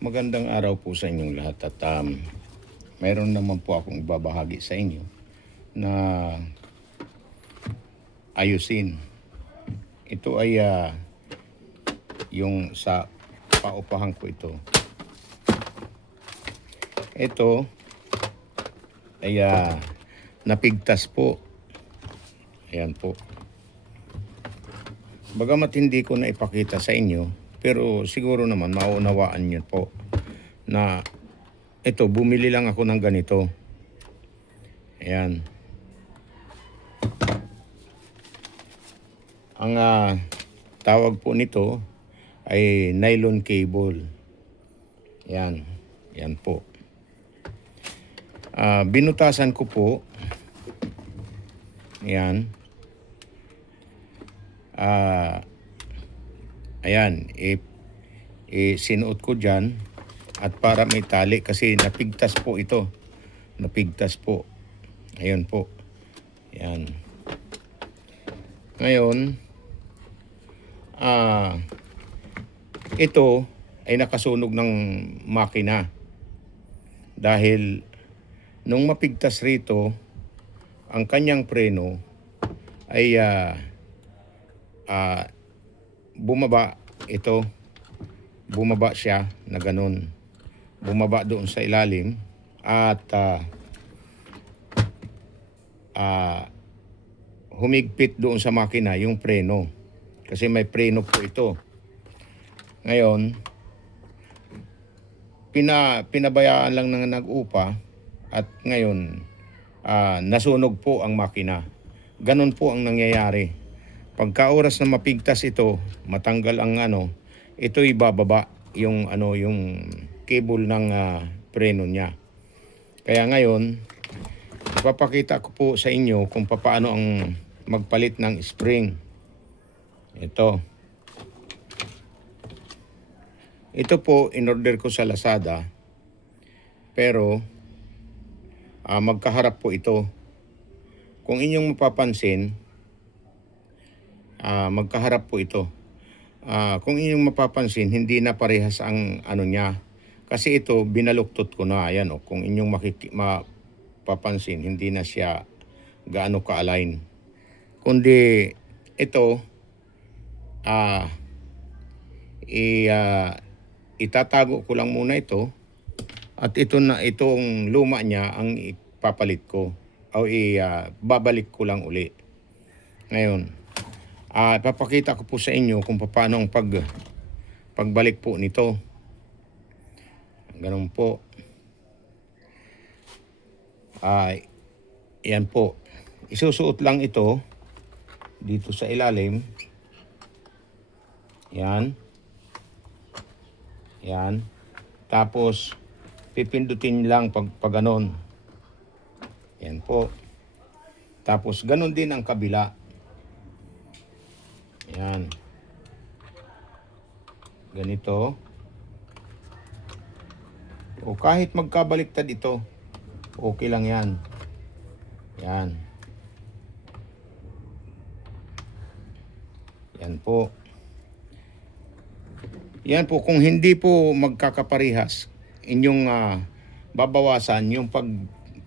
Magandang araw po sa inyong lahat at mayroon naman po akong ibabahagi sa inyo na ayusin. Ito ay yung sa paupahan ko ito. Ito ay napigtas po. Ayan po. Bagamat hindi ko na ipakita sa inyo, pero siguro naman maunawaan niyo po na ito, bumili lang ako ng ganito. Ayan. Ang tawag po nito ay nylon cable. Ayan. Ayan po. Binutasan ko po. Ayan. Ayan, sinuot ko dyan at para may tali kasi napigtas po ito. Napigtas po. Ayan po. Ayan. Ngayon, ito ay nakasunog ng makina. Dahil nung mapigtas rito, ang kanyang preno ay bumaba ito. Bumaba siya na ganun. Bumaba doon sa ilalim at humigpit doon sa makina yung preno. Kasi may preno po ito. Ngayon, pinabayaan lang ng nag-upa at ngayon nasunog po ang makina. Ganun po ang nangyayari. Pagka oras na mapigtas ito, matanggal ang ito ibababa yung yung cable ng preno niya. Kaya ngayon, ipapakita ko po sa inyo kung paano ang magpalit ng spring. Ito. Ito po in-order ko sa Lazada. Pero magkaharap po ito. Kung inyong mapapansin, magkaharap po ito. Kung inyong mapapansin, hindi na parehas ang niya. Kasi ito, binaluktot ko na. Ayan, kung inyong mapapansin, hindi na siya gaano ka-align. Kundi ito, itatago ko lang muna ito. At itong luma niya ang ipapalit ko. O babalik ko lang uli. Ngayon, papakita ko po sa inyo kung paano ang pagbalik po nito. Ganun po. Yan po. Isusuot lang ito dito sa ilalim. Yan. Yan. Tapos, pipindutin lang pag ganon. Yan po. Tapos, ganon din ang kabila. Yan. Ganito. O kahit magkabaliktad ito, okay lang yan. Yan. Yan po. Yan po, kung hindi po magkakaparihas, inyong babawasan yung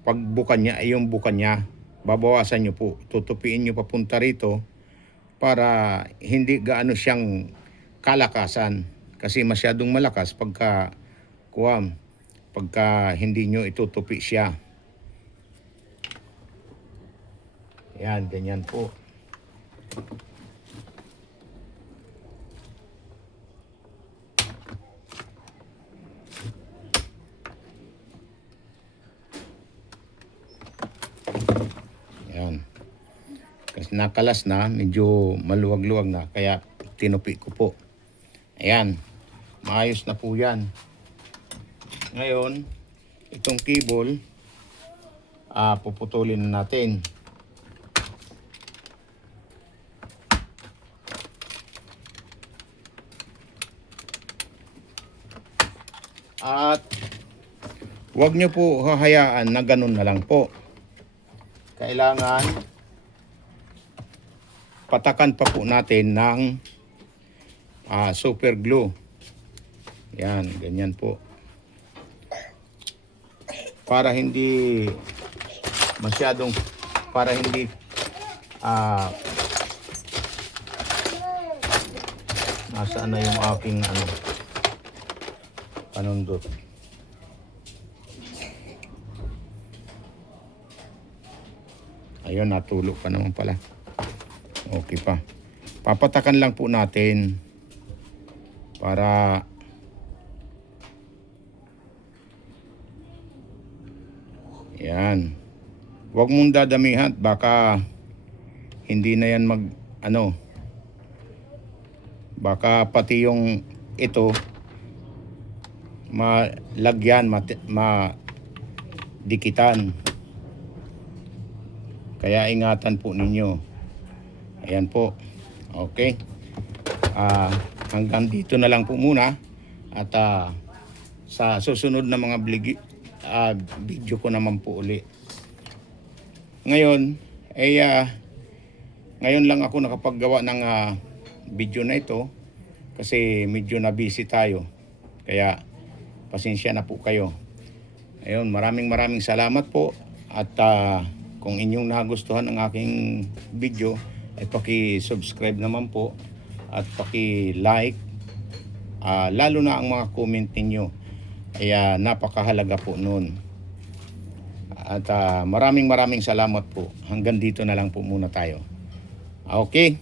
pagbukan niya, ay yung bukan niya. Babawasan nyo po. Tutupiin nyo papunta rito para hindi gaano siyang kalakasan. Kasi masyadong malakas pagka hindi nyo itutupi siya. Yan, ganyan po. Yan. Kasi nakalas na, medyo maluwag-luwag na, kaya tinupi ko po. Ayan, maayos na po yan. Ngayon, itong cable, puputulin na natin. At huwag nyo po hahayaan na ganun na lang po. Kailangan patakan pa po natin ng super glue. Yan, ganyan po. Para hindi masyadong, para hindi nasaan na yung aking panundot. Ayun, natulog pa naman pala. Okay pa. Papatakan lang po natin para yan. Huwag mong dadamihan, baka hindi na yan baka pati yung ito malagyan, madikitan. Kaya ingatan po ninyo. Ayan po. Okay. Hanggang dito na lang po muna. At sa susunod na mga video ko naman po uli. Ngayon, ngayon lang ako nakapaggawa ng video na ito. Kasi medyo na busy tayo. Kaya pasensya na po kayo. Ayun, maraming salamat po. At kung inyong nagustuhan ang aking video, ay paki-subscribe naman po at paki-like. Lalo na ang mga comment ninyo. Ay napakahalaga po noon. At maraming salamat po. Hanggang dito na lang po muna tayo. Okay?